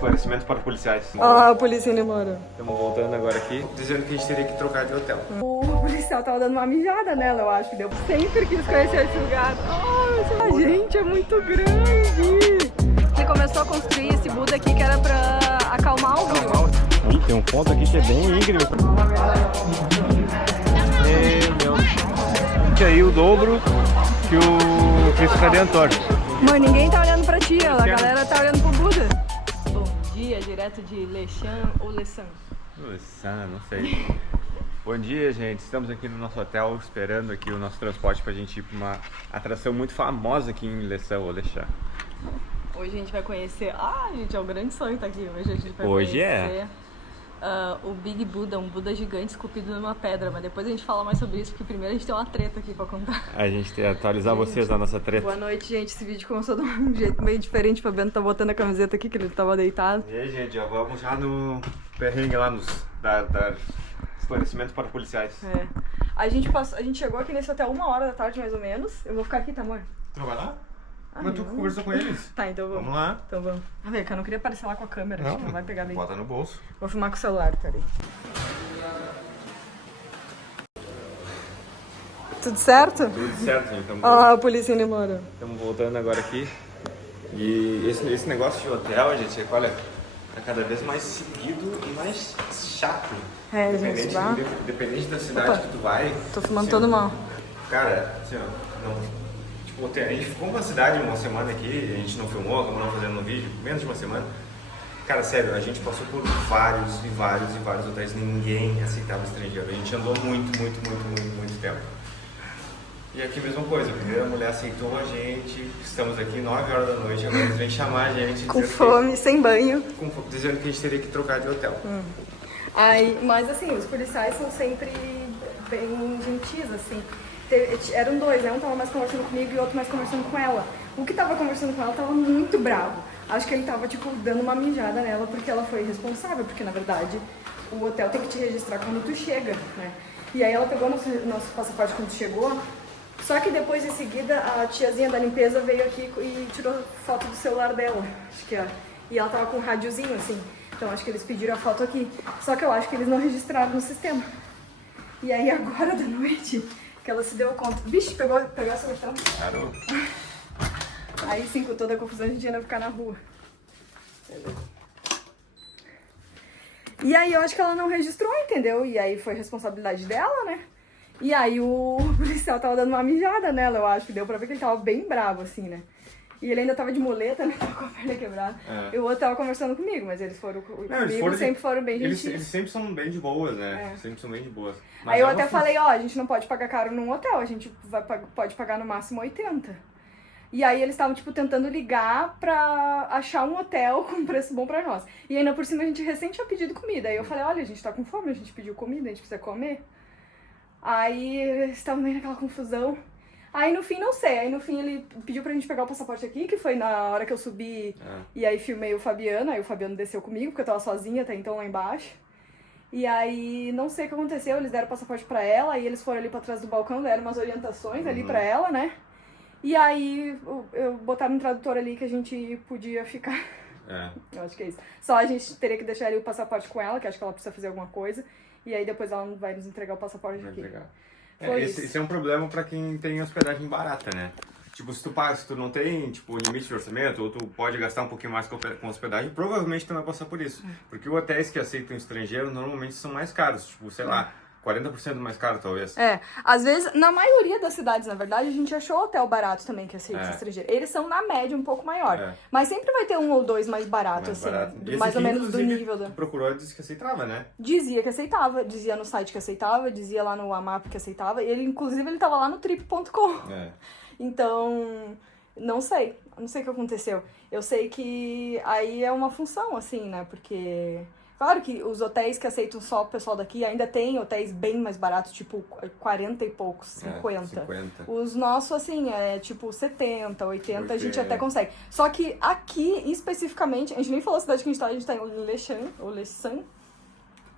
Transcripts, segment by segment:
Esclarecimento para policiais. A polícia indo embora. Estamos voltando agora aqui, dizendo que a gente teria que trocar de hotel. O policial tava dando uma mijada nela, eu acho. Deu. Sempre quis conhecer esse lugar. Oh, gente, é muito grande. Ele começou a construir esse Buda aqui que era pra acalmar o rio. Ih, tem um ponto aqui que é bem íngreme. Meu Deus. Que aí o dobro que o Cristo Redentor. Mãe, ninguém tá olhando pra ti, a galera tá olhando pro Buda. Bom dia, direto de Lechan ou Lechan? Lechan, não sei. Bom dia, gente. Estamos aqui no nosso hotel esperando aqui o nosso transporte pra gente ir pra uma atração muito famosa aqui em Lechan ou Lechan. Hoje a gente vai conhecer... gente, é um grande sonho estar aqui. Hoje a gente vai conhecer o Big Buda, um Buda gigante esculpido numa pedra. Mas depois a gente fala mais sobre isso, porque primeiro a gente tem uma treta aqui pra contar. A gente tem que atualizar vocês na nossa treta. Boa noite, gente. Esse vídeo começou de um jeito meio diferente. O Fabiano tá botando a camiseta aqui, que ele tava deitado. E aí, gente, já vamos já no perrengue lá da esclarecimento para policiais. É. A gente chegou aqui nesse hotel 1h da tarde, mais ou menos. Eu vou ficar aqui, tá, amor? Tu não vai lá? Mas tu conversou com eles. Tá, então vamos. Vamos lá. Então vamos. Ah, velho, que eu não queria aparecer lá com a câmera, acho que não vai pegar bem. Bota no bolso. Vou filmar com o celular, peraí. Tudo certo? Tudo certo, gente. A polícia indo embora. Estamos voltando agora aqui. E esse negócio de hotel, gente, olha, é cada vez mais seguido e mais chato. É, gente, vai. Independente da cidade que tu vai. Tô filmando assim, todo mal. Cara, assim, ó, não. Tipo, a gente ficou numa cidade uma semana aqui, a gente não filmou, acabou não fazendo no vídeo, menos de uma semana. Cara, sério, a gente passou por vários hotéis, ninguém aceitava estrangeiro. A gente andou muito tempo. E aqui a mesma coisa, a primeira mulher aceitou a gente, estamos aqui 9 horas da noite, agora eles vêm chamar a gente. Com fome, sem banho. Dizendo que a gente teria que trocar de hotel. Mas assim, os policiais são sempre bem gentis, assim. Eram dois, né? Um tava mais conversando comigo e o outro mais conversando com ela. O que tava conversando com ela tava muito bravo. Acho que ele tava, tipo, dando uma mijada nela porque ela foi responsável, porque na verdade o hotel tem que te registrar quando tu chega, né? E aí ela pegou nosso passaporte quando chegou, só que depois em seguida a tiazinha da limpeza veio aqui e tirou foto do celular dela, acho que e ela tava com um rádiozinho assim, então acho que eles pediram a foto aqui, só que eu acho que eles não registraram no sistema. E aí agora da noite que ela se deu conta, vixe, pegou essa botão. Claro. Aí sim, com toda a confusão a gente ia ficar na rua. E aí eu acho que ela não registrou, entendeu? E aí foi responsabilidade dela, né? E aí o policial tava dando uma mijada nela, eu acho. Deu pra ver que ele tava bem bravo, assim, né? E ele ainda tava de muleta, né? Tava com a perna quebrada. E o outro tava conversando comigo, mas eles foram comigo, sempre foram bem gentis. Eles sempre são bem de boas, né? Sempre são bem de boas. Mas aí eu até falei, a gente não pode pagar caro num hotel, a gente pode pagar no máximo 80. E aí eles estavam, tipo, tentando ligar pra achar um hotel com preço bom pra nós. E ainda por cima a gente recém tinha pedido comida. Aí eu falei, olha, a gente tá com fome, a gente pediu comida, a gente precisa comer. Aí eles estavam meio naquela confusão. Aí no fim, não sei, aí no fim ele pediu pra gente pegar o passaporte aqui, que foi na hora que eu subi e aí filmei o Fabiano, aí o Fabiano desceu comigo, porque eu tava sozinha até então lá embaixo. E aí, não sei o que aconteceu, eles deram o passaporte pra ela, aí eles foram ali pra trás do balcão, deram umas orientações ali pra ela, né? E aí, eu botaram um tradutor ali que a gente podia ficar. Eu acho que é isso. Só a gente teria que deixar ali o passaporte com ela, que acho que ela precisa fazer alguma coisa. E aí depois ela vai nos entregar o passaporte aqui. Esse é um problema pra quem tem hospedagem barata, né? Tipo, se tu não tem, tipo, limite de orçamento, ou tu pode gastar um pouquinho mais com hospedagem, provavelmente tu vai passar por isso. Porque os hotéis que aceitam estrangeiro normalmente são mais caros, tipo, sei lá, 40% mais caro, talvez. Às vezes, na maioria das cidades, na verdade, a gente achou hotel barato também que aceita estrangeiro. Eles são, na média, um pouco maior. Mas sempre vai ter um ou dois mais barato, assim, mais ou menos do nível da... Tu procurou e disse que aceitava, né? Dizia que aceitava, dizia no site que aceitava, dizia lá no AMAP que aceitava. E ele, inclusive, ele tava lá no trip.com. Então, não sei o que aconteceu. Eu sei que aí é uma função, assim, né, porque... Claro que os hotéis que aceitam só o pessoal daqui ainda tem hotéis bem mais baratos, tipo 40 e poucos, 50. Os nossos, assim, é tipo 70, 80, a gente até consegue. Só que aqui, especificamente, a gente nem falou a cidade que a gente tá em Lechan, ou Lechan.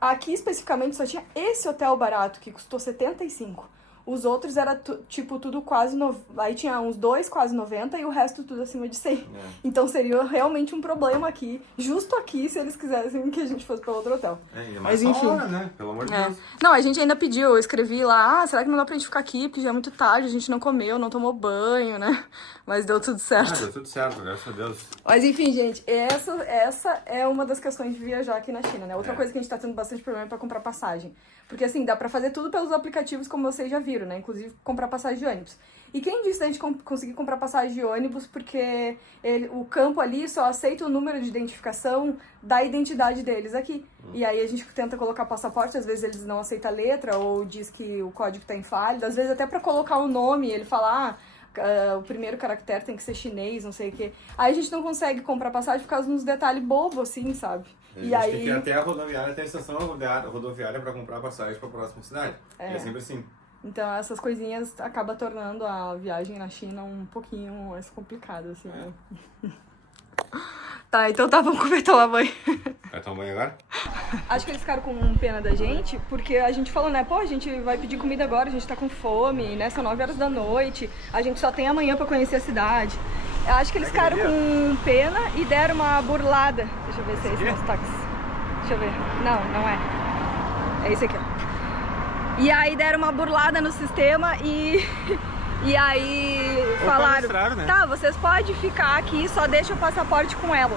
Aqui, especificamente, só tinha esse hotel barato, que custou 75. Os outros era, tipo, tudo quase... Aí tinha uns 2, quase 90, e o resto tudo acima de 100. Então seria realmente um problema aqui, justo aqui, se eles quisessem que a gente fosse para outro hotel. Mas enfim. Hora, né? Pelo amor de Deus. Não, a gente ainda pediu, eu escrevi lá, será que não dá pra gente ficar aqui? Porque já é muito tarde, a gente não comeu, não tomou banho, né? Mas deu tudo certo. Deu tudo certo, graças a Deus. Mas enfim, gente, essa é uma das questões de viajar aqui na China, né? Outra coisa que a gente tá tendo bastante problema é pra comprar passagem. Porque assim, dá pra fazer tudo pelos aplicativos, como vocês já viram, né? Inclusive comprar passagem de ônibus. E quem disse a gente conseguir comprar passagem de ônibus porque o campo ali só aceita o número de identificação da identidade deles aqui. E aí a gente tenta colocar passaporte, às vezes eles não aceitam a letra ou diz que o código tá inválido. Às vezes até pra colocar o nome, ele fala... o primeiro caractere tem que ser chinês, não sei o quê. Aí a gente não consegue comprar passagem por causa de uns detalhes bobos, assim, sabe? E aí... tem que ir até a rodoviária, até a estação rodoviária pra comprar passagem pra próxima cidade. É sempre assim. Então essas coisinhas acabam tornando a viagem na China um pouquinho mais complicada, assim, né? Tá, então tá, vamos comer tomar banho. Vai tomar banho agora? Acho que eles ficaram com pena da gente, porque a gente falou, né, pô, a gente vai pedir comida agora, a gente tá com fome, né, são 9 horas da noite, a gente só tem amanhã pra conhecer a cidade. Eu acho que eles ficaram com pena e deram uma burlada. Deixa eu ver se é esse nosso táxi. Deixa eu ver. Não, não é. É esse aqui, ó. E aí deram uma burlada no sistema e aí falaram, né? Tá, vocês podem ficar aqui, só deixa o passaporte com ela.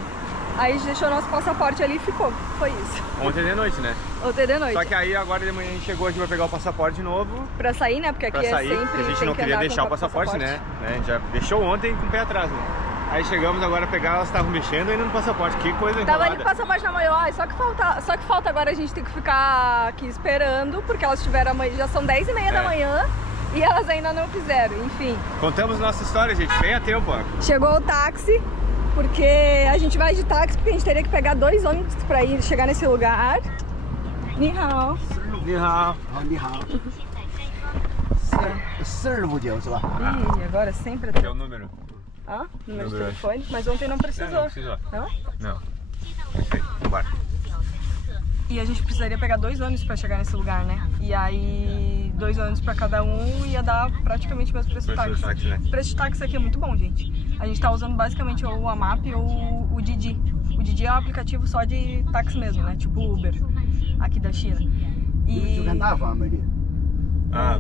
Aí a gente deixou nosso passaporte ali e ficou. Foi isso. Ontem de noite, né? Ontem de noite. Só que aí agora de manhã a gente chegou aqui pra pegar o passaporte de novo. Pra sair, né? Porque aqui é sempre... A gente não queria deixar o passaporte, né? A gente já deixou ontem com o pé atrás, né? Aí chegamos agora a pegar, elas estavam mexendo ainda no passaporte. Que coisa enrolada. Tava ali o passaporte na maior, só que falta agora a gente ter que ficar aqui esperando, porque elas tiveram amanhã, já são 10h30 da manhã. E elas ainda não fizeram, enfim. Contamos nossa história, gente, bem a tempo. Chegou o táxi, porque a gente vai de táxi, porque a gente teria que pegar 2 ônibus pra ir chegar nesse lugar. Ni hao. Ni hao. Ni hao. 45九是吧? Ih, agora sempre... Que é o número? Ah, número de telefone? Mas ontem não precisou. Não precisou. Não? Não. Ok, vambora. E a gente precisaria pegar 2 ônibus pra chegar nesse lugar, né? E aí, 2 ônibus pra cada um ia dar praticamente o mesmo preço do táxi. Né? O preço de táxi aqui é muito bom, gente. A gente tá usando basicamente ou o AMAP ou o Didi. O Didi é um aplicativo só de táxi mesmo, né? Tipo Uber, aqui da China. E... Ah,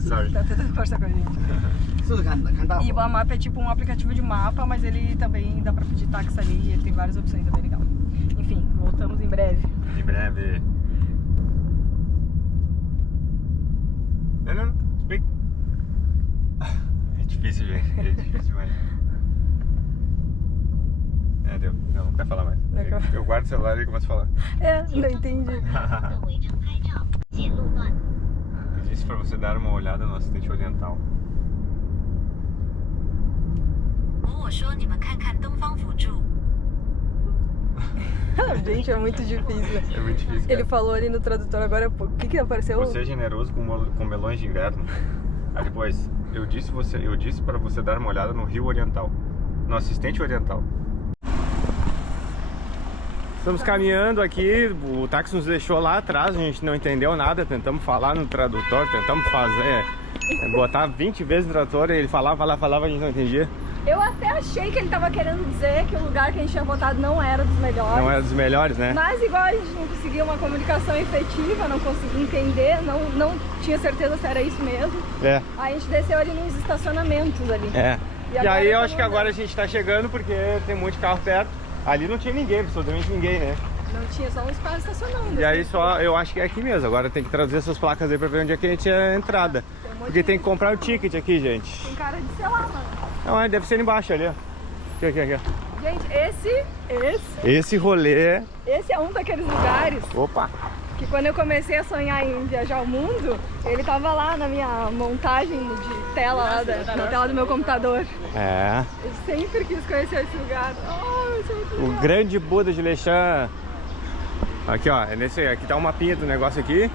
sorry. Tá tentando conversar com a gente. E o AMAP é tipo um aplicativo de mapa, mas ele também dá pra pedir táxi ali e ele tem várias opções, é bem legal. Enfim, voltamos em breve. Em breve. Não, speak. É difícil, gente. É difícil demais. Deu. Não quer falar mais. Eu guardo o celular e começo a falar. Não entendi. Eu disse pra você dar uma olhada no assistente oriental. Gente, é muito difícil. É muito difícil. Ele falou ali no tradutor agora há pouco. O que apareceu? Você é generoso com melões de inverno. Aí depois, eu disse para você dar uma olhada no Rio Oriental. No assistente oriental. Estamos caminhando aqui, o táxi nos deixou lá atrás, a gente não entendeu nada, tentamos falar no tradutor, tentamos botar 20 vezes no tradutor, ele falava, a gente não entendia. Eu até achei que ele tava querendo dizer que o lugar que a gente tinha botado não era dos melhores. Não era dos melhores, né? Mas igual a gente não conseguia uma comunicação efetiva, não conseguia entender, não tinha certeza se era isso mesmo. Aí a gente desceu ali nos estacionamentos ali. E aí eu acho que agora a gente tá chegando porque tem um monte de carro perto. Ali não tinha ninguém, absolutamente ninguém, né? Não tinha, só uns carros estacionando. E aí só, eu acho que é aqui mesmo. Agora tem que traduzir essas placas aí pra ver onde é que a gente é a entrada. Porque tem que comprar o ticket aqui, gente. Tem cara de sei lá, mano. Não, deve ser embaixo ali, ó. Aqui. Gente, esse rolê... Esse é um daqueles lugares... Opa! Que quando eu comecei a sonhar em viajar o mundo, ele tava lá na minha montagem de tela, lá na tela do meu computador. Eu sempre quis conhecer esse lugar. O grande Buda de Leshan. Aqui, ó, é nesse aqui tá um mapinha do negócio aqui.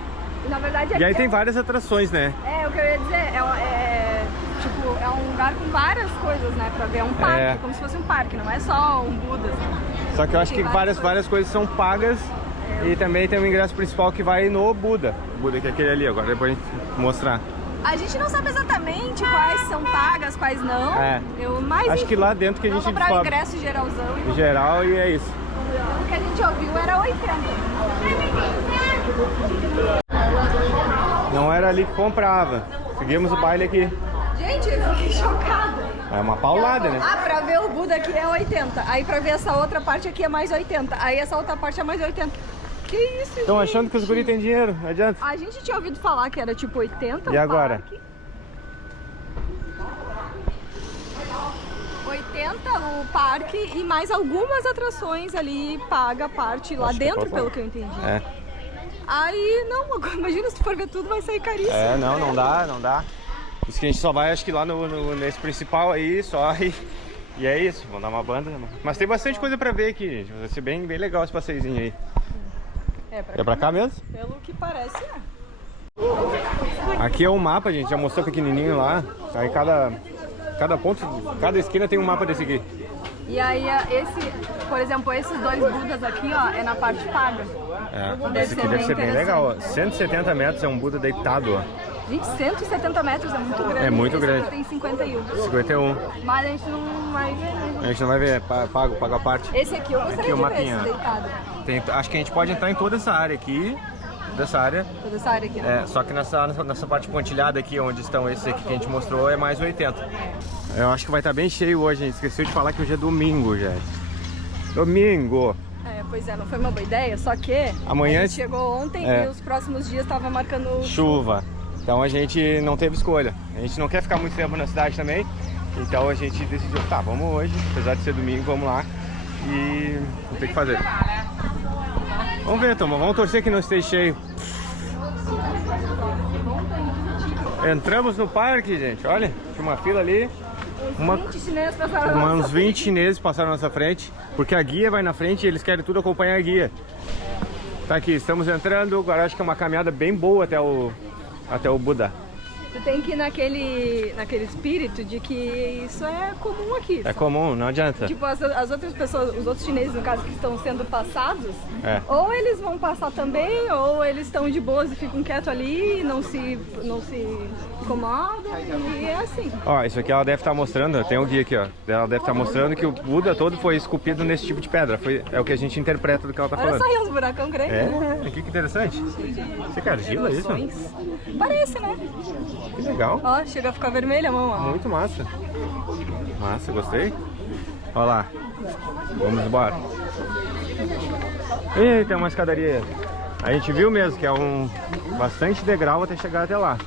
Na verdade, e aí tem várias atrações, né? O que eu ia dizer, tipo, é um lugar com várias coisas, né, pra ver, é um parque, como se fosse um parque, não é só um Buda, assim. Só que eu acho que várias coisas são pagas e também tem o ingresso principal que vai no Buda. O Buda que é aquele ali, agora depois a gente mostrar. A gente não sabe exatamente quais são pagas, quais não. É. Mas Acho que lá dentro que a gente comprar o descobre. ingresso geralzão. Em geral, e é isso. O que a gente ouviu era 80. Não era ali que comprava. Seguimos o baile aqui. Gente, eu fiquei chocada. É uma paulada, né? Ah, pra ver o Buda aqui é 80. Aí pra ver essa outra parte aqui é mais 80. Aí essa outra parte é mais 80. Que isso, Estão gente? achando que os guris têm dinheiro, não adianta. A gente tinha ouvido falar que era tipo 80. E o agora? parque. 80 o parque e mais algumas atrações ali paga a parte lá Acho que dentro, falta. pelo que eu entendi. É. Aí, não, agora, imagina se tu for ver tudo, vai sair caríssimo. É, não dá. Por isso que a gente só vai, acho que lá nesse principal aí, só e é isso, vamos dar uma banda. Mas tem bastante coisa pra ver aqui, gente. Vai ser bem legal esse passeiozinho aí. É pra cá mesmo? Pelo que parece, é. Aqui é o mapa, gente, já mostrou pequenininho lá. Aí cada ponto, cada esquina tem um mapa desse aqui. E aí, por exemplo, esses dois Budas aqui, ó, é na parte paga. Esse aqui deve ser bem legal, ó. 170 metros é um Buda deitado, ó. Gente, 170 metros é muito grande. É muito Esse grande. aqui tem 51. 51. Mas a gente não vai ver, né? A gente não vai ver, pago a parte. Esse aqui eu gostaria Aqui o de ver, mapinha. esse deitado. Acho que a gente pode entrar em toda essa área aqui. Dessa área. Toda essa área aqui, né? Só que nessa parte pontilhada aqui, onde estão esses aqui que a gente mostrou, é mais 80. Eu acho que vai estar bem cheio hoje, gente. Esqueci de falar que hoje é domingo, gente. Domingo! Pois é, não foi uma boa ideia, só que Amanhã a gente chegou ontem e os próximos dias estava marcando chuva. Então a gente não teve escolha. A gente não quer ficar muito tempo na cidade também. Então a gente decidiu, tá, vamos hoje, apesar de ser domingo, vamos lá. E não tem o que fazer. Vamos ver, Toma, vamos torcer que não esteja cheio. Entramos no parque, gente, olha, tinha uma fila ali. uns 20 chineses passaram na Uns nossa 20 chineses passaram na nossa frente, porque a guia vai na frente e eles querem tudo acompanhar a guia. Tá aqui, estamos entrando, agora acho que é uma caminhada bem boa até o Buda. Tu tem que ir naquele espírito de que isso é comum aqui. É comum, não adianta. Tipo, as outras pessoas, os outros chineses, no caso, que estão sendo passados, É. ou eles vão passar também, ou eles estão de boas e ficam quietos ali, não se incomodam, e é assim. Ó, isso aqui ela deve estar mostrando, tem um guia aqui, ó. Ela deve estar mostrando que o Buda todo foi esculpido nesse tipo de pedra. É o que a gente interpreta do que ela tá Olha falando. só aí, uns buracão grandes. É, aqui que interessante. Isso é argila, isso? Parece, né? Que legal. Ó, chega a ficar vermelha a mão, ó. Muito massa. Massa, gostei. Olha lá. Vamos embora. Eita, tem uma escadaria. A gente viu mesmo que é bastante degrau até chegar até lá.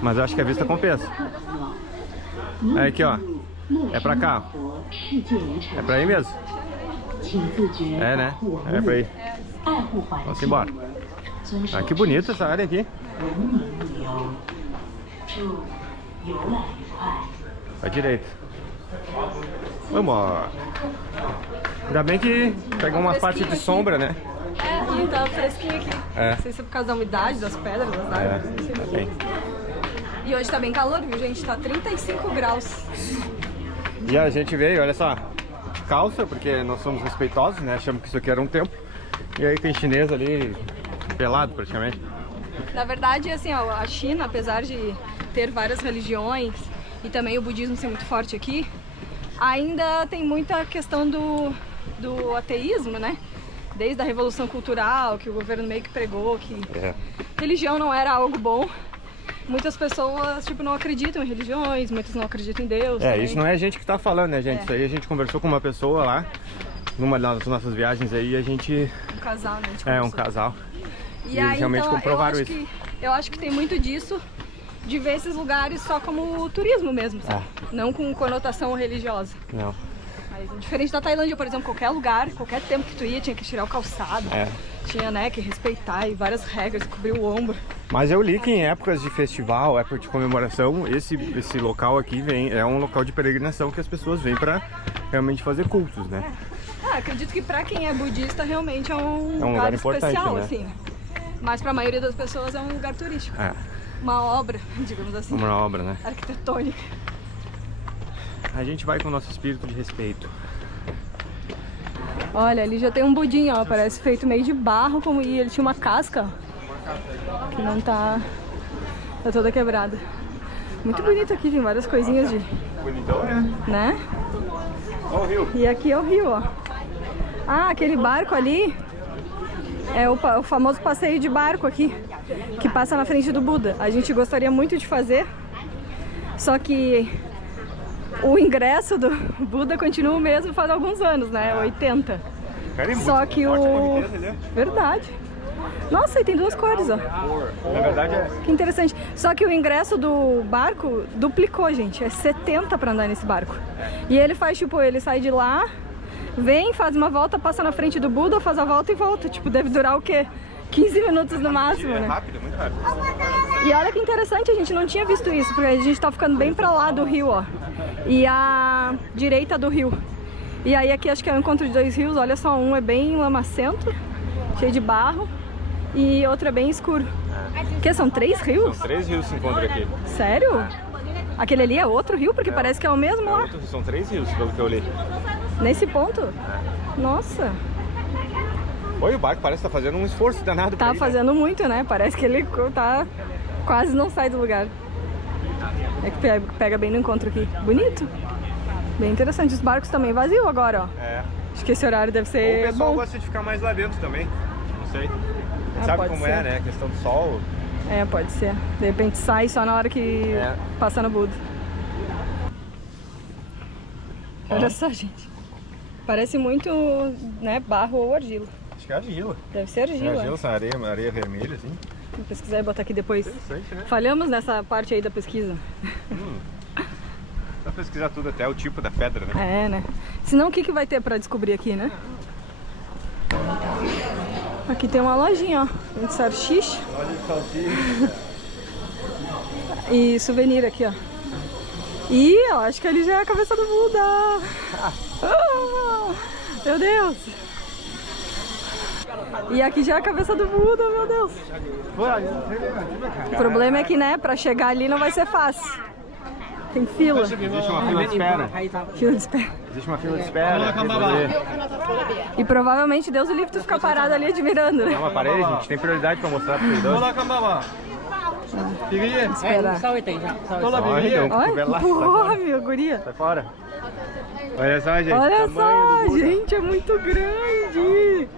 Mas eu acho que a vista compensa. É aqui, ó. É pra cá. É pra ir mesmo? É, né? É pra ir. Vamos embora. Ah, que bonita essa área aqui. Pra direita. Vamos, ó. Ainda bem que pegou umas partes de sombra, né? É, e tá fresquinho aqui. É. Não sei se é por causa da umidade, das pedras, das árvores. Tá bem. E hoje tá bem calor, viu, gente? Tá 35 graus. E a gente veio, olha só, calça, porque nós somos respeitosos, né? Achamos que isso aqui era um templo. E aí tem chinês ali, pelado praticamente. Na verdade, assim, ó, a China, apesar de ter várias religiões e também o budismo ser muito forte aqui, ainda tem muita questão do ateísmo, né? Desde a Revolução Cultural, que o governo meio que pregou que religião não era algo bom. Muitas pessoas, tipo, não acreditam em religiões, muitos não acreditam em Deus. É, também. isso não é a gente que tá falando, né, gente? Isso aí a gente conversou com uma pessoa lá, numa das nossas viagens aí, a gente... Um casal, né? Um casal. E eles aí, realmente então, comprovaram isso. Eu acho que tem muito disso, de ver esses lugares só como turismo mesmo, sabe? Não com conotação religiosa. Não. Mas diferente da Tailândia, por exemplo, qualquer lugar, qualquer tempo que tu ia, tinha que tirar o calçado. Tinha, né, que respeitar e várias regras, cobrir o ombro. Mas eu li que em épocas de festival, época de comemoração, esse local aqui é um local de peregrinação que as pessoas vêm pra realmente fazer cultos, né? Acredito que pra quem é budista realmente é um lugar importante, especial, né? assim. Mas pra maioria das pessoas é um lugar turístico. Uma obra, digamos assim. Uma obra, né? Arquitetônica. A gente vai com o nosso espírito de respeito. Olha, ali já tem um budinho, ó, parece feito meio de barro, como e ele tinha uma casca, ó, que não tá Tá toda quebrada. Muito bonito aqui, tem várias coisinhas de... Bonitão, né? né? Olha o rio. E aqui é o rio, ó. Ah, aquele barco ali é o famoso passeio de barco aqui, que passa na frente do Buda. A gente gostaria muito de fazer, só que o ingresso do Buda continua o mesmo faz alguns anos, né? 80. Cara, é Só muito que forte a o... correnteza ali, ó. Verdade. Nossa, e tem duas cores, ó. Na verdade é... Que interessante. Só que o ingresso do barco duplicou, gente. É 70 pra andar nesse barco. E ele faz, tipo, ele sai de lá, vem, faz uma volta, passa na frente do Buda, faz a volta e volta. Tipo, deve durar o quê? 15 minutos no máximo, É né? rápido, muito rápido. E olha que interessante, a gente não tinha visto isso, porque a gente tá ficando bem pra lá do rio, ó. E a direita do rio. E aí aqui acho que é o encontro de dois rios, olha só, um é bem lamacento, cheio de barro, e outro é bem escuro. Que são 3 rios? São 3 rios que se encontram aqui. Sério? Aquele ali é outro rio? Porque parece que é o mesmo lá. São 3 rios, pelo que eu li. Nesse ponto? Nossa. Oi, o barco parece que tá fazendo um esforço danado pra Tá ir, né? fazendo muito, né? Parece que ele tá... quase não sai do lugar. É que pega bem no encontro aqui. Bonito. Bem interessante. Os barcos também vazios agora, ó. É. Acho que esse horário deve Ou o ser pessoal bom. gosta de ficar mais lá dentro também. Não sei. Ah, Sabe pode como ser. é, né? A questão do sol. É, pode ser. De repente sai só na hora que passa no Buda. Olha só, gente. Parece muito, né, barro ou argila. Acho que é argila. Deve ser argila. É argila, essa areia vermelha, assim. Vou pesquisar e botar aqui depois. Interessante, né? Falhamos nessa parte aí da pesquisa. Só pesquisar tudo, até o tipo da pedra, né? É, né? Senão o que vai ter pra descobrir aqui, né? Aqui tem uma lojinha, ó. Tem salsicha. Olha de salsicha. E souvenir aqui, ó. E eu acho que ali já é a cabeça do Buda. Ah, meu Deus. E aqui já é a cabeça do Buda, meu Deus. O problema é que, né, pra chegar ali não vai ser fácil. Tem fila. Existe uma fila de espera. Fila de espera. Existe uma fila de espera. pra poder- E provavelmente Deus o livre tu ficar parado ali admirando, né? Calma, parei, gente. Tem prioridade pra mostrar pro idoso. Esperar. Olha, Porra, meu, guria. sai fora. Olha só, gente. Olha tamanho só, do Buda. gente, é muito grande.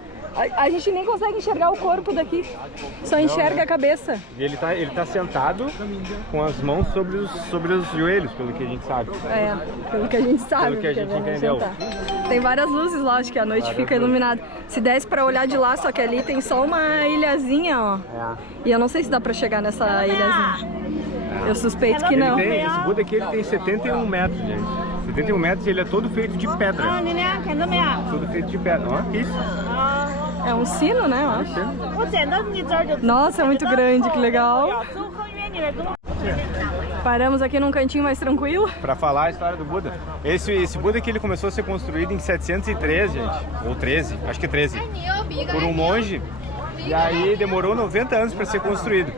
A gente nem consegue enxergar o corpo daqui, só enxerga a cabeça. E ele tá sentado com as mãos sobre os joelhos, pelo que a gente sabe. É, pelo que a gente sabe. Pelo que a gente porque entendeu. tá. Tem várias luzes lá, acho que a noite fica iluminada. Se desse pra olhar de lá, só que ali tem só uma ilhazinha, ó. E eu não sei se dá pra chegar nessa ilhazinha. Eu suspeito que não. Esse Buda aqui ele tem 71 metros, gente. 71 metros e ele é todo feito de pedra. Todo feito de pedra. Ó, isso. É um sino, né, eu acho. Nossa, é muito grande, que legal. Paramos aqui num cantinho mais tranquilo. Pra falar a história do Buda. Esse Buda aqui ele começou a ser construído em 713, gente. Ou 13, acho que 13. Por um monge. E aí demorou 90 anos pra ser construído.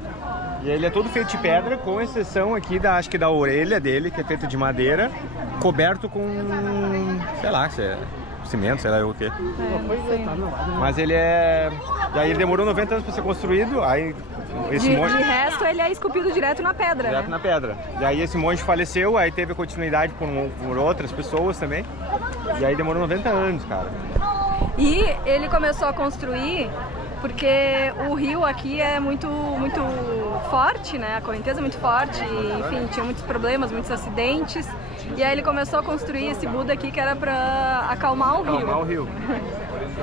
E ele é todo feito de pedra, com exceção aqui acho que da orelha dele, que é feito de madeira, coberto com, sei lá, cimento, sei lá o quê. Mas ele é... E aí ele demorou 90 anos para ser construído, aí esse De monge... resto, ele é esculpido direto na pedra, Direto né? na pedra. E aí esse monge faleceu, aí teve a continuidade por outras pessoas também. E aí demorou 90 anos, cara. E ele começou a construir porque o rio aqui é muito forte, né? A correnteza é muito forte, e, enfim, tinha muitos problemas, muitos acidentes. E aí ele começou a construir esse Buda aqui que era pra acalmar o rio. Acalmar o rio.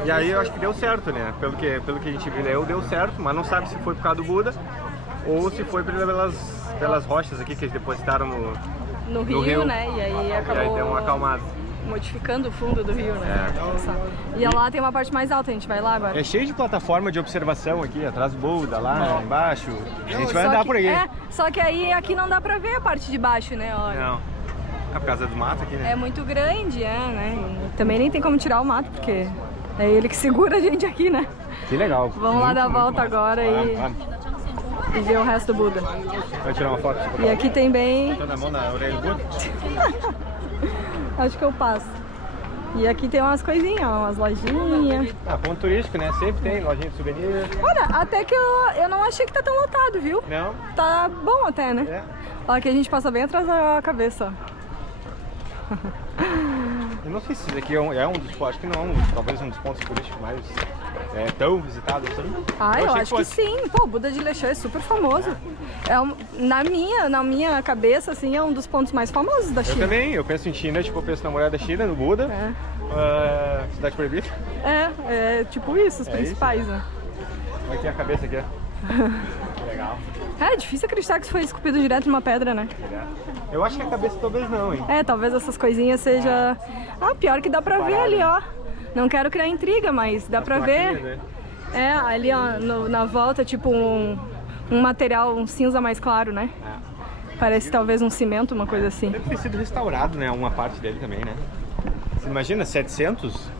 E aí eu acho que deu certo, né? Pelo que a gente viu, deu certo, mas não sabe se foi por causa do Buda ou se foi pelas rochas aqui que eles depositaram no rio, né? E aí acabou... E aí deu uma acalmada. Modificando o fundo do rio, né? E lá tem uma parte mais alta, a gente vai lá agora. É cheio de plataforma de observação aqui, atrás do Buda, lá embaixo. A gente vai andar por aí. Só que aí aqui não dá pra ver a parte de baixo, né? Olha. Não. É por causa do mato aqui, né? É muito grande, né? E também nem tem como tirar o mato, porque é ele que segura a gente aqui, né? Que legal. Vamos lá dar a volta agora e ver o resto do Buda. Vai tirar uma foto? E aqui tem bem... Botando a mão na orelha do Buda? Acho que eu passo. E aqui tem umas coisinhas, ó, umas lojinhas. Ah, ponto turístico, né? Sempre tem lojinha de souvenir. Olha, até que eu não achei que tá tão lotado, viu? Não? Tá bom até, né? É. Ó, aqui a gente passa bem atrás da cabeça, ó. Eu não sei se isso aqui é um dos, acho que não, talvez um dos pontos turísticos mais tão visitados assim. Ah, eu achei acho que sim. Pô, o Buda de Lechão é super famoso. Na minha cabeça, assim, é um dos pontos mais famosos da Eu China. também, eu penso em China, tipo, eu penso na Muralha da China, no Buda, Cidade Proibida. É tipo isso, os É principais, né? Como é que tem a cabeça aqui? Que legal. É difícil acreditar que isso foi esculpido direto numa pedra, né? Eu acho que a cabeça talvez não, hein? Talvez essas coisinhas seja... Ah, pior que dá pra ver ali, ó. Não quero criar intriga, mas dá pra ver. Né? Ali, ó, na volta, tipo um material, um cinza mais claro, né? Parece talvez um cimento, uma coisa assim. Deve ter sido restaurado, né? Uma parte dele também, né? Você imagina, 700?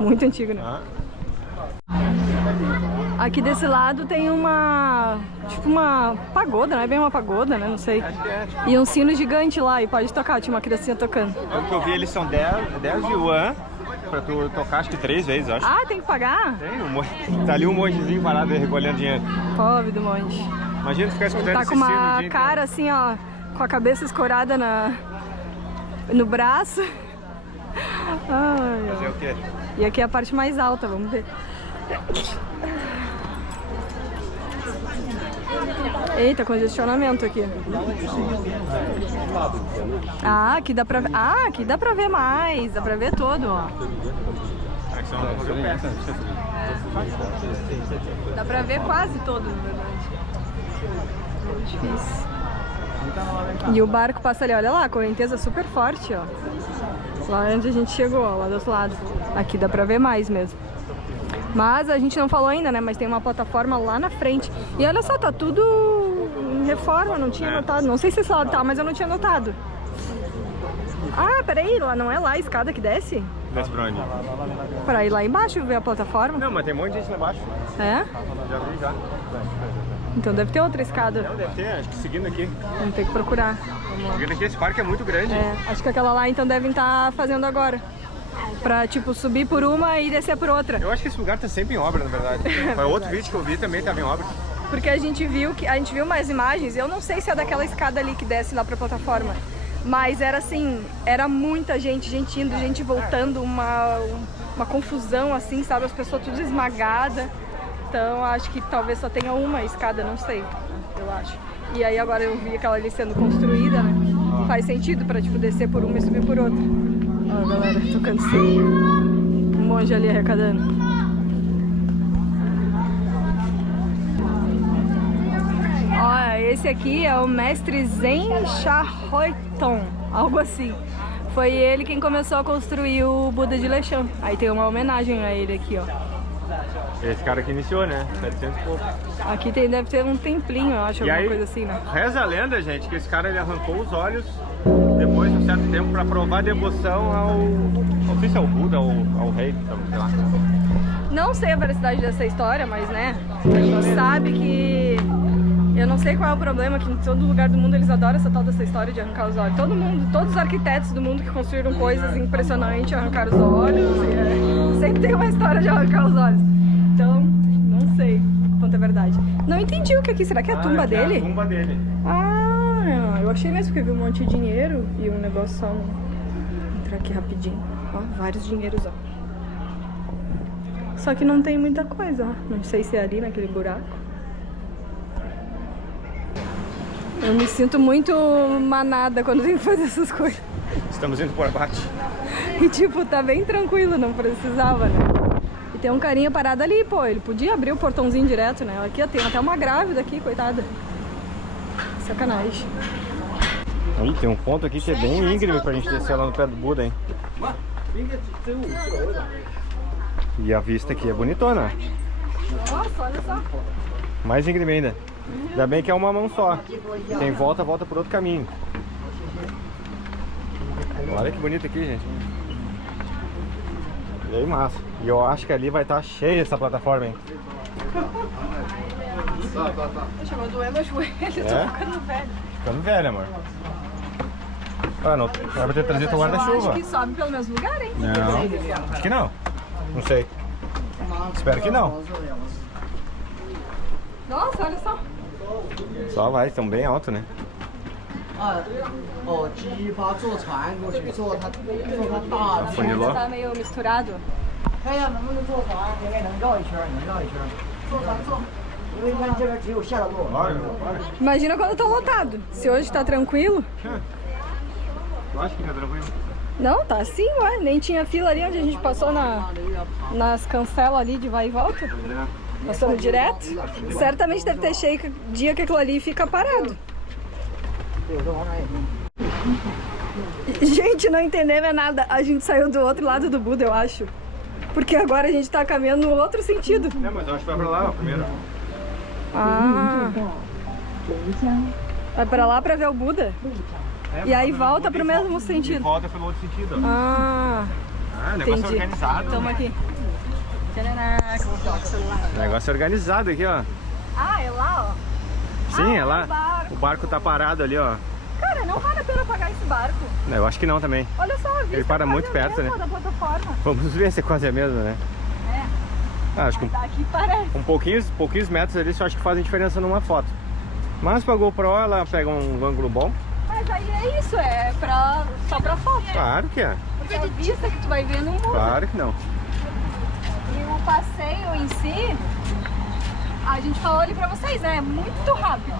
Muito antigo, né? Aqui desse lado tem tipo uma pagoda, não é bem uma pagoda, né? Não sei. Acho que é. E um sino gigante lá, e pode tocar, tinha uma criancinha tocando. Pelo que eu vi, eles são 10 yuan pra tu tocar, acho que 3 vezes, acho. Ah, tem que pagar? Tem, tá ali um montezinho parado aí, recolhendo dinheiro. Pobre do monge. Imagina ficar escutando Tá esse com sino o uma dia cara assim, ó, com a cabeça escorada no braço. Ai, inteiro. Fazer o quê? e aqui é a parte mais alta, vamos ver. Eita, congestionamento aqui. Ah, aqui dá pra ver. Ah, aqui dá pra ver mais. Dá pra ver todo, ó. Dá pra ver quase todo, na verdade. É difícil. E o barco passa ali, olha lá, a correnteza super forte, ó. Lá onde a gente chegou, ó, lá do outro lado. Aqui dá pra ver mais mesmo. Mas a gente não falou ainda, né? Mas tem uma plataforma lá na frente. E olha só, tá tudo em reforma, não tinha notado. Não sei se esse lado tá, mas eu não tinha notado. Ah, peraí, lá não é lá a escada que desce? Desce pra onde? Pra ir lá embaixo ver a plataforma? Não, mas tem um monte de gente lá embaixo. É? Já vi, já. Então deve ter outra escada. Não, deve ter, acho que seguindo aqui. Vamos ter que procurar. Seguindo aqui, esse parque é muito grande. Acho que aquela lá então devem estar fazendo agora. Pra, tipo, subir por uma e descer por outra. Eu acho que esse lugar tá sempre em obra, na verdade. Foi outro vídeo que eu vi também, tava em obra. Porque a gente viu umas imagens, eu não sei se é daquela escada ali que desce lá pra plataforma. Mas era assim, era muita gente indo, gente voltando, uma confusão assim, sabe? As pessoas tudo esmagadas. Então acho que talvez só tenha uma escada, não sei, eu acho. E aí agora eu vi aquela ali sendo construída, né? Faz sentido pra, tipo, descer por uma e subir por outra. Ó, galera, tocando sim. Um monge ali arrecadando. Ó, esse aqui é o mestre Zen Shahoiton, algo assim. Foi ele quem começou a construir o Buda de Lechão. Aí tem uma homenagem a ele aqui, ó. Esse cara que iniciou, né? 700 e pouco. Aqui deve ter um templinho, eu acho, E alguma aí, coisa assim, né? reza a lenda, gente, que esse cara ele arrancou os olhos depois de um certo tempo pra provar devoção ao... Não sei se é o Buda ou ao rei, sei lá. Não sei a veracidade dessa história, mas, né, a gente sabe que... Eu não sei qual é o problema, que em todo lugar do mundo eles adoram essa tal dessa história de arrancar os olhos. Todo mundo, todos os arquitetos do mundo que construíram coisas impressionantes, arrancaram os olhos, sempre tem uma história de arrancar os olhos. Então, não sei quanto é verdade. Não entendi o que aqui, será que é a tumba dele? É a tumba dele. Ah, eu achei mesmo que eu vi um monte de dinheiro e um negócio só. Vou entrar aqui rapidinho. Ó, vários dinheiros, ó. Só que não tem muita coisa, ó. Não sei se é ali naquele buraco. Eu me sinto muito manada quando tenho que fazer essas coisas. Estamos indo por abate. E tipo, tá bem tranquilo, não precisava, né? E tem um carinha parado ali, pô, ele podia abrir o portãozinho direto, né? Aqui tem até uma grávida aqui, coitada. Sacanagem. Aí, tem um ponto aqui que é bem íngreme pra gente descer lá no pé do Buda, hein? E a vista aqui é bonitona. Nossa, olha só. Mais íngreme ainda. Ainda bem que é uma mão só. Quem volta, volta por outro caminho. Olha que bonito aqui, gente. E aí, massa. E eu acho que ali vai estar cheia essa plataforma, hein? Chegou a doer meu joelho, tô ficando velho. Ficando velho, amor. Ah, não. Era pra ter trazido o Eu acho guarda-chuva. que sobe pelo mesmo lugar, hein? Não. Acho que não. Não sei. Espero que não. Nossa, olha só. Só vai, estão bem alto, né? 鸡巴坐船过去，坐它大的。 Funilou. Tá meio misturado. 看一下能不能坐船，应该能绕一圈，能绕一圈。坐船坐，因为你看这边只有下的路。 Imagina quando tá lotado. Se hoje tá tranquilo. Eu acho que tá tranquilo. Não, tá assim, ué. Nem tinha fila ali onde a gente passou nas cancelas ali de vai e volta. Passamos direto. Certamente deve ter cheio dia que aquilo ali fica parado. Gente, não entendemos nada. A gente saiu do outro lado do Buda, eu acho. Porque agora a gente tá caminhando no outro sentido. Não, mas eu acho que vai pra lá, ó, primeiro. Ah. Vai pra lá pra ver o Buda? E aí volta pro mesmo E sentido. volta pelo outro sentido, ó. Ah, Negócio entendi. organizado. Tamo aqui. Tchararaca, vou falar com o celular. Negócio organizado aqui, ó. Ah, é lá, ó. Sim, Ah, é lá. o barco. O barco tá parado ali, ó. Cara, não vale a pena pagar esse barco. Eu acho que não também. Olha só a vista. Ele para quase muito a perto, mesma né? da plataforma. Vamos ver se é quase a mesma, né? É. Acho que Daqui parece. com pouquinhos metros ali, eu acho que fazem diferença numa foto. Mas pra GoPro, ela pega um ângulo bom. Mas aí é isso, é só pra foto. Claro que é. Porque a vista que tu vai ver não muda. Claro que não. E o passeio em si, a gente falou ali pra vocês, né? É muito rápido.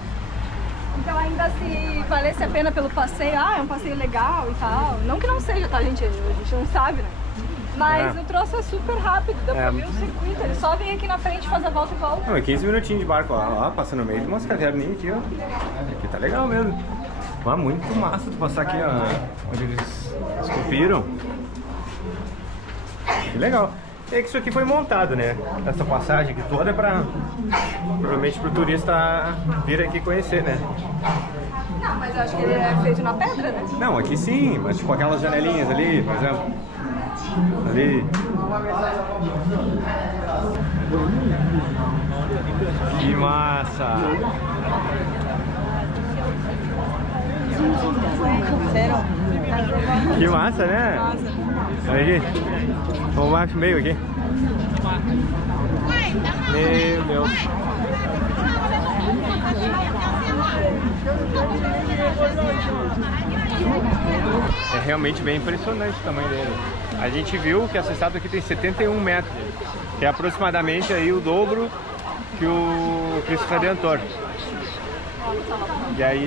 Então ainda se valesse a pena pelo passeio, é um passeio legal e tal. Não que não seja, tá, gente? A gente não sabe, né? Mas É. o troço é super rápido, dá pra ver o circuito. Ele só vem aqui na frente, faz a volta e volta. Não, é 15 minutinhos de barco, ó, passa no meio de umas caverninhas aqui, ó. Aqui tá legal mesmo. Mas muito massa tu passar aqui, ó, onde eles esculpiram. Que legal. É que isso aqui foi montado, né? Essa passagem aqui toda é pra, provavelmente pro turista vir aqui conhecer, né? Não, mas eu acho que ele é feito na pedra, né? Não, aqui sim, mas tipo aquelas janelinhas ali, por exemplo. Ali. Que massa! Que massa, né? Olha aqui. Vamos lá pro meio aqui. Meu Deus. É realmente bem impressionante o tamanho dele. A gente viu que essa estátua aqui tem 71 metros, que é aproximadamente aí o dobro que o Cristo Redentor. E aí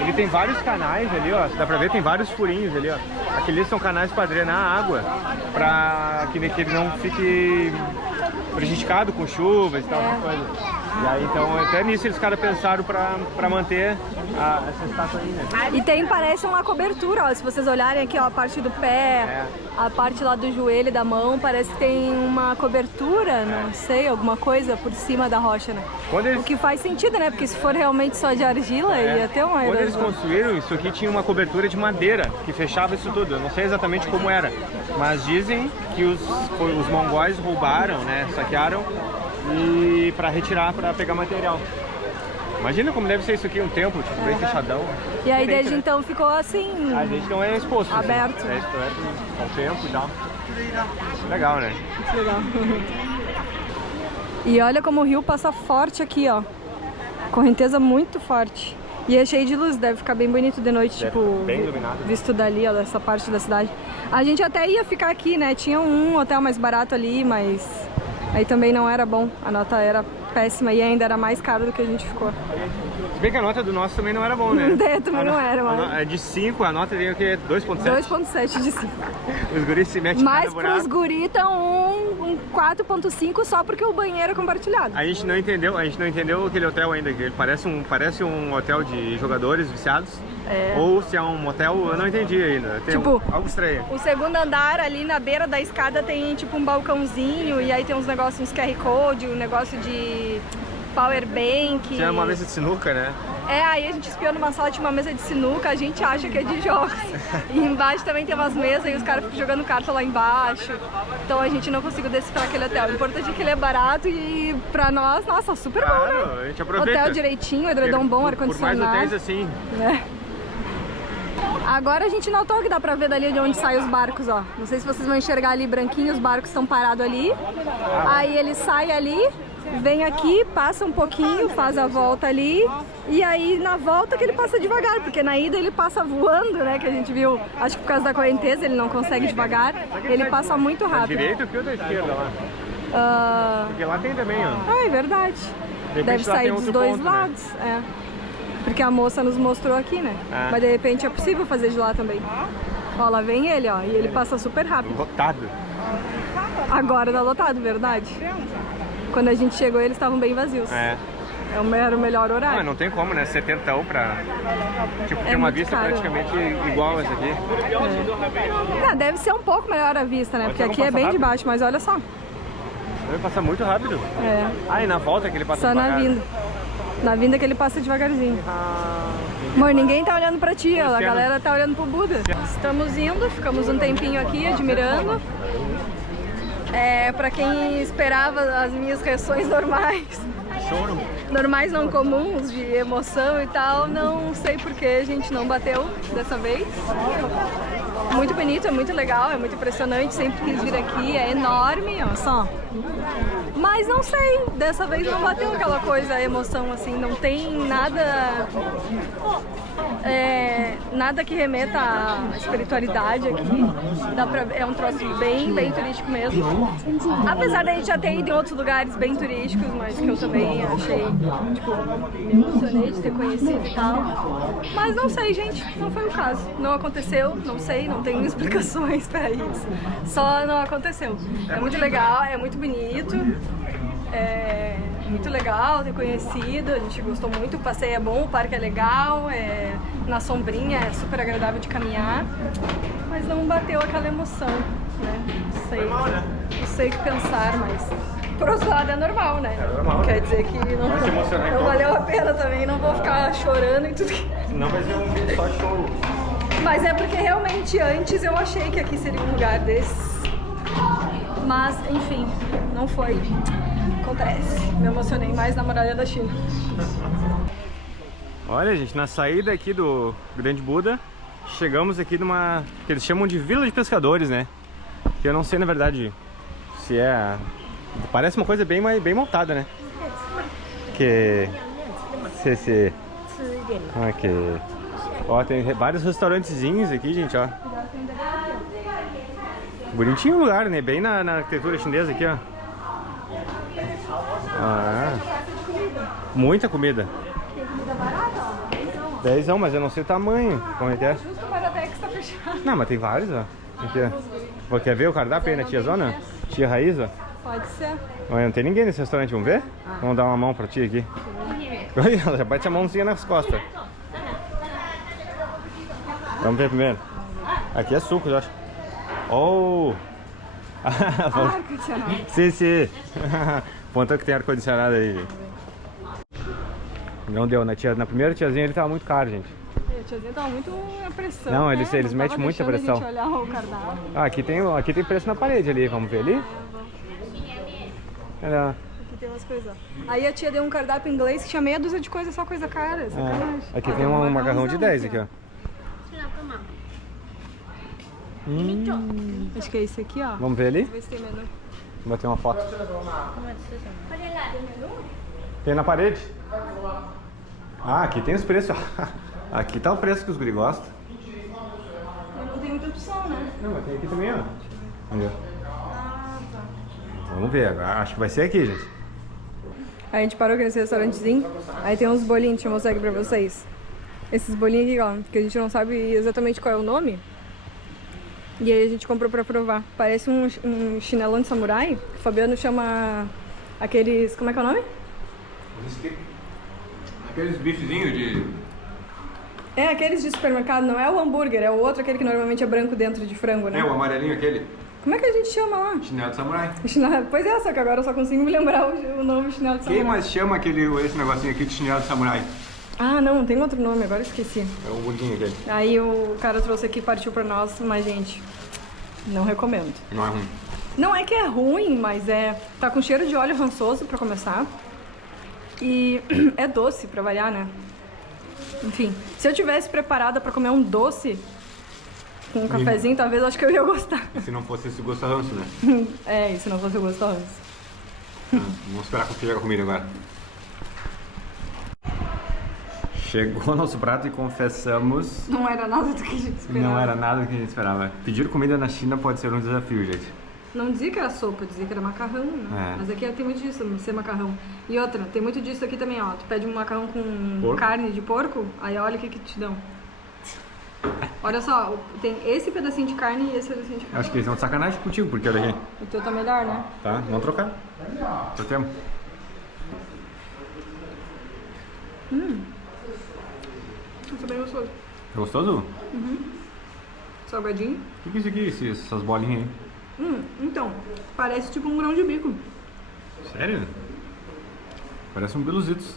ele tem vários canais ali, ó, dá pra ver, tem vários furinhos ali, ó. Aqueles são canais para drenar a água, pra que ele não fique prejudicado com chuvas e tal, essas coisas. E aí, então, até nisso os caras pensaram pra manter essa estátua aí, né? E tem, parece uma cobertura, ó. Se vocês olharem aqui, ó, a parte do pé, a parte lá do joelho e da mão, parece que tem uma cobertura, não sei, alguma coisa por cima da rocha, né? O que faz sentido, né? Porque se for realmente só de argila, ia ter uma Quando eles erosão. construíram, isso aqui tinha uma cobertura de madeira que fechava isso tudo. Eu não sei exatamente como era, mas dizem que os mongóis roubaram, né? Saquearam e para retirar, para pegar material. Imagina como deve ser isso aqui, um templo, tipo, bem fechadão. E aí desde né? então ficou assim, A gente não é exposto. aberto. Assim. É exposto ao tempo e tal. Legal, né? legal. E olha como o rio passa forte aqui, ó. Correnteza muito forte. E é cheio de luz, deve ficar bem bonito de noite, Deve tipo, ficar bem iluminado. visto dali, ó, dessa parte da cidade. A gente até ia ficar aqui, né? Tinha um hotel mais barato ali, mas aí também não era bom. A nota era péssima e ainda era mais caro do que a gente ficou. Se bem que a nota do nosso também não era bom, né? Também não era, mas... É de 5, a nota tem o quê? 2.7? 2.7 de 5. Os guris se metem Mas cada buraco. pros guri estão um 4.5 só porque o banheiro é compartilhado. A gente não entendeu aquele hotel ainda, que ele parece um hotel de jogadores viciados. É. Ou se é um motel, eu não entendi ainda. Tem Tipo, algo estranho. O segundo andar ali na beira da escada tem tipo um balcãozinho e aí tem uns negócios, uns QR Code, um negócio de power bank. Tinha uma mesa de sinuca, né? É, aí a gente espiou numa sala, tinha uma mesa de sinuca, a gente acha que é de jogos. E embaixo também tem umas mesas e os caras ficam jogando carta lá embaixo. Então a gente não conseguiu decifrar aquele hotel. O importante é que ele é barato e pra nós, nossa, super bom, Claro, né? a gente aproveita. Hotel direitinho, edredom bom, Por mais ar-condicionado. hotéis assim. É. Agora a gente notou que dá pra ver dali de onde saem os barcos, ó. Não sei se vocês vão enxergar ali branquinho, os barcos estão parados ali. Aí ele sai ali, vem aqui, passa um pouquinho, faz a volta ali. E aí na volta que ele passa devagar, porque na ida ele passa voando, né? Que a gente viu, acho que por causa da correnteza ele não consegue devagar. Ele passa muito rápido. Direito que o da esquerda lá? Porque lá tem também, ó. Ah, é verdade. Deve sair dos dois lados, né? Porque a moça nos mostrou aqui, né? Mas de repente é possível fazer de lá também. Ó, lá vem ele, ó. E ele passa super rápido. Lotado. Agora tá lotado, verdade. Quando a gente chegou, eles estavam bem vazios. Era o melhor horário. Não tem como, né? 70 pra... Tipo, ter uma muito vista caro. praticamente igual essa aqui. Deve ser um pouco melhor a vista, né? Porque aqui é bem de baixo, mas olha só. Vai passar muito rápido. E na volta que ele passa Só devagar. na vinda. Na vinda que ele passa devagarzinho. Amor, ninguém tá olhando pra ti, ó. A galera tá olhando pro Buda. Estamos indo, ficamos um tempinho aqui admirando. Pra quem esperava as minhas reações normais. Choro. Normais não comuns, de emoção e tal, não sei porque a gente não bateu dessa vez. Muito bonito, é muito legal, é muito impressionante, sempre quis vir aqui, é enorme, ó, só. Mas não sei, dessa vez não bateu aquela coisa, a emoção assim, não tem nada... nada que remeta à espiritualidade aqui. É um troço bem turístico mesmo. Apesar da gente já ter ido em outros lugares bem turísticos, mas que eu também achei, tipo, me emocionei de ter conhecido e tal. Mas não sei, gente, não foi o caso. Não aconteceu, não sei, não tenho explicações pra isso. Só não aconteceu. É muito legal, é muito bonito. É muito legal ter conhecido, a gente gostou muito, o passeio é bom, o parque é legal, na sombrinha é super agradável de caminhar, mas não bateu aquela emoção, né? Não sei o que pensar, mas por outro lado é normal, né? É normal. Quer dizer que não valeu a pena também, não vou ficar chorando e tudo que... Não vai ser um vídeo só choro. Mas é porque realmente antes eu achei que aqui seria um lugar desses, mas enfim, não foi. Acontece. Me emocionei mais na muralha da China. Olha, gente, na saída aqui do Grande Buda, chegamos aqui numa... que eles chamam de Vila de Pescadores, né? Que eu não sei, na verdade, se é... Parece uma coisa bem montada, né? Que... Se... Ok. Ó, tem vários restaurantezinhos aqui, gente, ó. Bonitinho o lugar, né? Bem na arquitetura chinesa aqui, ó. Muita comida. Tem comida barata, ó. 10, mas eu não sei o tamanho. Como é que é? Justo o Baratex tá fechado. Não, mas tem vários, ó. Aqui, ó. Quer ver o cardápio aí na tia Zona? Tia Raiz, ó. Pode ser. Olha, não tem ninguém nesse restaurante, vamos ver? Vamos dar uma mão pra tia aqui. Olha, ela já bate a mãozinha nas costas. Vamos ver primeiro. Aqui é suco, eu acho. Oh! Ar-condicionado. Sim. Ponto que tem ar-condicionado aí, gente. Não deu, na primeira tiazinha ele tava muito caro, gente. A tiazinha tava muito na pressão. Não, né? eles Não metem tava muita deixando pressão. A gente olhar o cardápio. Aqui tem preço na parede ali, vamos ver ali? Olha. Aqui tem umas coisas. Aí a tia deu um cardápio em inglês que tinha meia dúzia de coisa, só coisa cara. Sacanagem. Aqui tem um macarrão de 10 aqui, ó. Acho que é esse aqui, ó. Vamos ver ali? Vamos ver se tem menu. Vou bater uma foto. Tem na parede? Aqui tem os preços. Aqui tá o preço que os guri gostam. Não tem muita opção, né? Não, mas tem aqui também, ó. Entendeu? Vamos ver, agora acho que vai ser aqui, gente. A gente parou aqui nesse restaurantezinho. Aí tem uns bolinhos, deixa eu mostrar aqui pra vocês. Esses bolinhos aqui, ó, que a gente não sabe exatamente qual é o nome. E aí a gente comprou pra provar. Parece um chinelão de samurai. O Fabiano chama aqueles... Como é que é o nome? Aqueles bifezinhos de... É, aqueles de supermercado. Não é o hambúrguer, é o outro, aquele que normalmente é branco dentro de frango, né? É, o amarelinho aquele. Como é que a gente chama lá? Chinelo de samurai. Pois é, só que agora eu só consigo me lembrar o nome chinelo de samurai. Quem mais chama esse negocinho aqui de chinelo de samurai? Ah, não, tem outro nome, agora eu esqueci. É o burguinho aquele. Aí o cara trouxe aqui e partiu pra nós, mas gente, não recomendo. Não é ruim. Não é que é ruim, mas tá com cheiro de óleo rançoso pra começar. E é doce pra variar, né? Enfim, se eu tivesse preparada pra comer um doce, com um cafezinho, talvez eu acho que eu ia gostar. Se não fosse esse gosto ranço, né? É, e se não fosse o gosto ranço. Vamos esperar que chegue a comida agora. Chegou nosso prato e confessamos... Não era nada do que a gente esperava. Não era nada do que a gente esperava. Pedir comida na China pode ser um desafio, gente. Não dizia que era sopa, dizia que era macarrão, né? É. Mas aqui tem muito disso, ser macarrão. E outra, tem muito disso aqui também, ó. Tu pede um macarrão com Porco? carne de porco, aí olha o que te dão. Olha só, tem esse pedacinho de carne e esse pedacinho de carne. Acho que eles estão de sacanagem contigo, porque olha aqui. O teu tá melhor, né? Tá? Vamos trocar. Troquemos. Tá bem gostoso. É gostoso? Salgadinho. O que é isso aqui, essas bolinhas aí? Então, parece tipo um grão de bico. Sério? Parece um Beluzitos.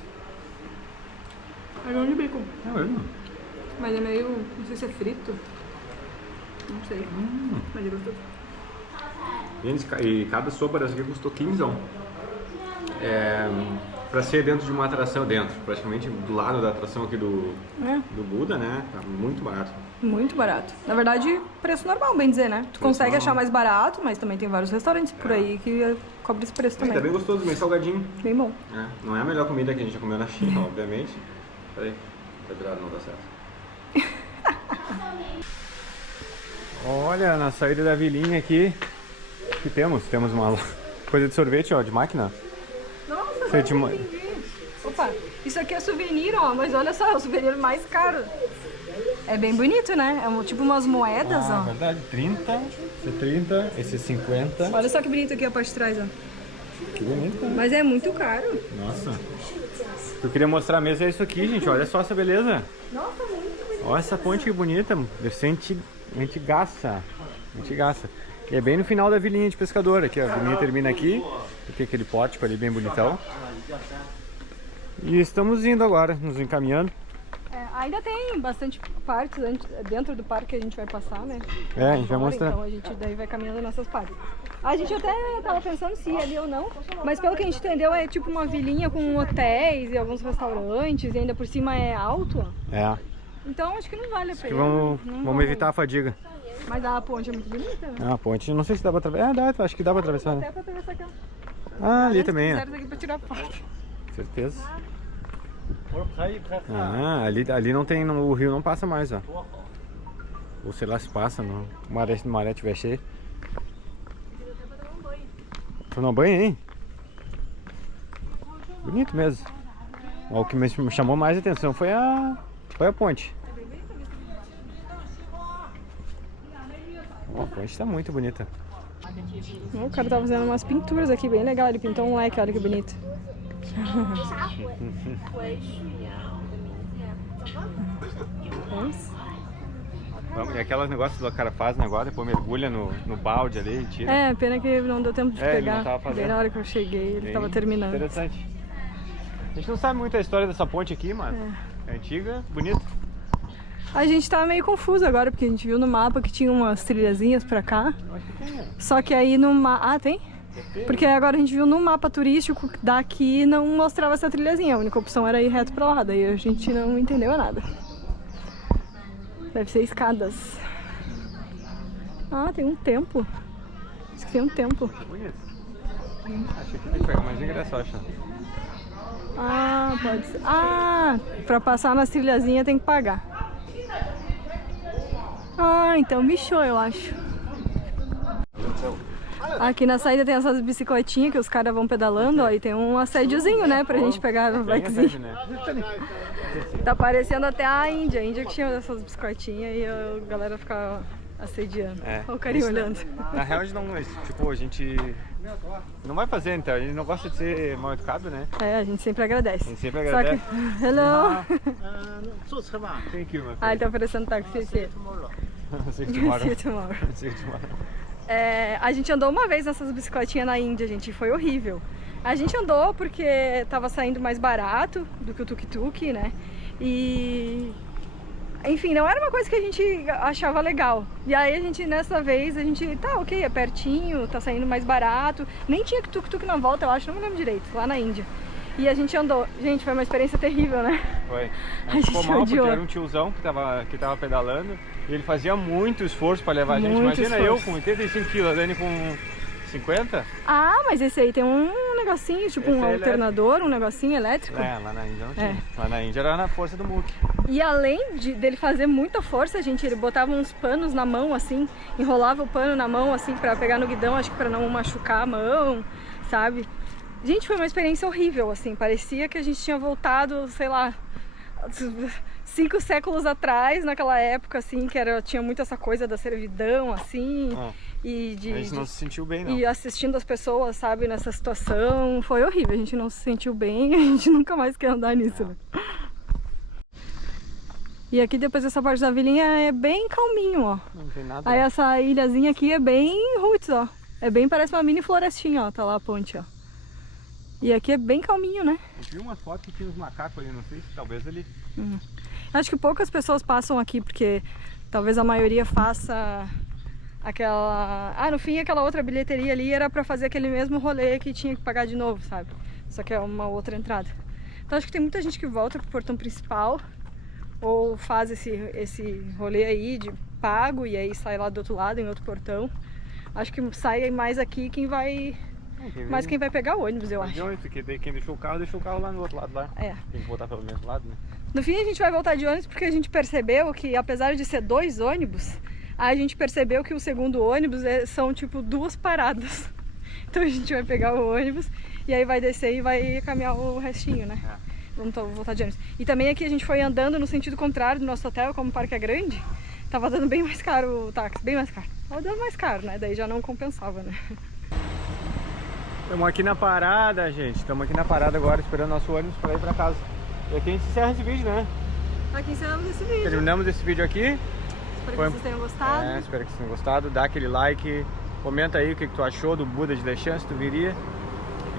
É grão de bico. É mesmo? Mas é meio, não sei se é frito. Não sei. Mas é gostoso. Gente, e cada sopa dessa aqui custou 15. Pra ser dentro de uma atração praticamente do lado da atração aqui do Buda, né? Tá muito barato. Muito barato. Na verdade, preço normal, bem dizer, né? Tu consegue normal. achar mais barato, mas também tem vários restaurantes por aí que cobrem esse preço também. Tá bem gostoso, bem salgadinho. Bem bom. Não é a melhor comida que a gente já comeu na China, obviamente. Peraí, tá virado, não dá certo. Olha, na saída da vilinha aqui, o que temos? Temos uma coisa de sorvete, ó, de máquina. Nossa, Você te ma- entendi. Opa, isso aqui é souvenir, ó, mas olha só, é o souvenir mais caro. É bem bonito, né? É tipo umas moedas, ó. Verdade, 30, esse 30, esse 50. Olha só que bonito aqui a parte de trás, ó. Que bonito, né? Mas é muito caro. Nossa. O que eu queria mostrar a mesa é isso aqui, gente. Olha só essa beleza. Nossa, muito bonito. Olha essa ponte que bonita. Deve ser antigaça. Antigaça. E é bem no final da vilinha de pescador. Aqui, ó. A vilinha termina aqui. Tem aquele pórtico ali bem bonitão. E estamos indo agora, nos encaminhando. Ainda tem bastante partes dentro do parque que a gente vai passar, né? É, a gente vai mostrar. Então a gente daí vai caminhando nessas partes. A gente até tava pensando se ia ali ou não, mas pelo que a gente entendeu é tipo uma vilinha com hotéis e alguns restaurantes e ainda por cima é alto. É. Então acho que não vale a Acho que pena. vamos evitar a fadiga. Mas a ponte é muito bonita, né? A ponte, não sei se dá pra atravessar. Dá, acho que dá pra atravessar, né? Até pra atravessar aqui, ó. Ah, ali também, ó. Fizeram isso aqui pra tirar foto. Certeza. Ah, ali não tem, o rio não passa mais, ó. Ou sei lá se passa, não. Maré tiver cheia. Tomar um banho, hein? Bonito mesmo. O que me chamou mais atenção foi a ponte. A ponte tá muito bonita. O cara tá fazendo umas pinturas aqui bem legal. Ele pintou um leque, olha que bonito. Vamos, e aqueles negócios que o cara faz, né, agora, depois mergulha no balde ali e tira. É, pena que não deu tempo de Ele pegar. não tava fazendo. Bem na hora que eu cheguei, ele Bem tava terminando. Interessante. A gente não sabe muito a história dessa ponte aqui, mas é antiga, bonita. A gente tá meio confuso agora, porque a gente viu no mapa que tinha umas trilhazinhas pra cá. Eu acho que tem, Só que aí no mapa... Ah, tem? Porque agora a gente viu no mapa turístico daqui não mostrava essa trilhazinha. A única opção era ir reto pra lá, daí a gente não entendeu nada. Deve ser escadas. Ah, tem um templo. Diz que tem um templo. Bonito. Acho que tem que pegar mais ingresso, acho. Ah, pode ser. Ah, pra passar nas trilhazinhas tem que pagar. Ah, então bichou, eu acho. Aqui na saída tem essas bicicletinhas que os caras vão pedalando, ó, e tem um assédiozinho, né, pra gente pegar o bikezinho. Né? Tá parecendo até a Índia que tinha essas bicicletinhas e a galera fica assediando. Olha o carinho olhando. Na real, a gente não, tipo, a gente não vai fazer, então, a gente não gosta de ser mal educado, né? É, a gente sempre agradece. A gente sempre Só agradece. que... Hello! Thank you, my Ah, ele tá oferecendo táxi aqui. friend. See you tomorrow. See you tomorrow. See you tomorrow. A gente andou uma vez nessas bicicletinhas na Índia, gente, e foi horrível. A gente andou porque tava saindo mais barato do que o tuk-tuk, né? E... Enfim, não era uma coisa que a gente achava legal. E aí a gente, nessa vez, tá, ok, é pertinho, tá saindo mais barato. Nem tinha tuk-tuk na volta, eu acho, não me lembro direito, lá na Índia. E a gente andou. Gente, foi uma experiência terrível, né? Foi. A A gente ficou gente mal odiou. porque era um tiozão que tava pedalando e ele fazia muito esforço para levar a gente. Muito Imagina esforço. eu com 85 kg, a Dani com 50. Ah, mas esse aí tem um negocinho, tipo Esse um é alternador, um negocinho elétrico. É, lá na Índia não tinha. É. Lá na Índia era na força do muque. E além dele fazer muita força, gente, ele botava uns panos na mão, assim, enrolava o pano na mão, assim, pra pegar no guidão, acho que pra não machucar a mão, sabe? Gente, foi uma experiência horrível, assim, parecia que a gente tinha voltado, sei lá, 5 séculos atrás, naquela época, assim, que tinha muito essa coisa da servidão, assim, e A gente não se sentiu bem, não. E assistindo as pessoas, sabe, nessa situação, foi horrível, a gente não se sentiu bem, a gente nunca mais quer andar nisso, né? E aqui depois dessa parte da vilinha é bem calminho, ó. Não tem nada. Aí lá. essa ilhazinha aqui é bem roots, ó. É bem, parece uma mini florestinha, ó. Tá lá a ponte, ó. E aqui é bem calminho, né? Eu vi umas fotos que tinha uns macacos ali, não sei se talvez ele... Acho que poucas pessoas passam aqui, porque talvez a maioria faça aquela... Ah, no fim aquela outra bilheteria ali era pra fazer aquele mesmo rolê que tinha que pagar de novo, sabe? Só que é uma outra entrada. Então acho que tem muita gente que volta pro portão principal ou faz esse rolê aí de pago e aí sai lá do outro lado, em outro portão. Acho que sai mais aqui quem vai... Mas quem vai pegar o ônibus, eu acho. Porque quem deixou o carro lá no outro lado lá. É. Tem que voltar pelo mesmo lado, né? No fim a gente vai voltar de ônibus porque a gente percebeu que, apesar de ser 2 ônibus, a gente percebeu que o segundo ônibus são tipo 2 paradas. Então a gente vai pegar o ônibus e aí vai descer e vai caminhar o restinho, né? Vamos voltar de ônibus. E também aqui a gente foi andando no sentido contrário do nosso hotel, como o parque é grande, tava dando bem mais caro o táxi, bem mais caro. Tava dando mais caro, né? Daí já não compensava, né? Estamos aqui na parada, gente. Estamos aqui na parada agora esperando nosso ônibus para ir para casa. E aqui a gente encerra esse vídeo, né? Aqui encerramos esse vídeo. Terminamos esse vídeo aqui. Espero que vocês tenham gostado. Espero que vocês tenham gostado. Dá aquele like. Comenta aí o que tu achou do Buda de Deschamps, se tu viria.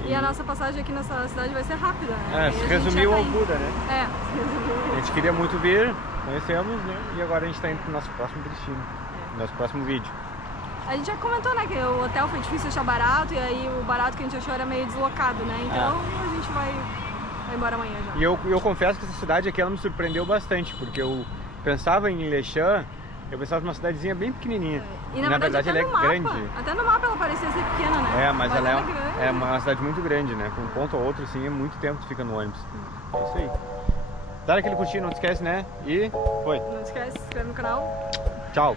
E a nossa passagem aqui nessa cidade vai ser rápida, né? Se resumiu ao Buda, né? Se resumiu. A gente queria muito vir, conhecemos, né? E agora a gente está indo pro nosso próximo destino. Nosso próximo vídeo. A gente já comentou, né, que o hotel foi difícil achar barato e aí o barato que a gente achou era meio deslocado, né? Então a gente vai embora amanhã já. E eu confesso que essa cidade aqui ela me surpreendeu bastante, porque eu pensava em Leshan, eu pensava numa cidadezinha bem pequenininha. E na verdade ela é grande. Até no mapa ela parecia ser pequena, né? Mas ela é grande. É uma cidade muito grande, né? Com um ponto ou outro, assim, é muito tempo que tu fica no ônibus. É isso aí. Dá aquele curtir, não te esquece, né? E foi. Não esquece, se inscreve no canal. Tchau.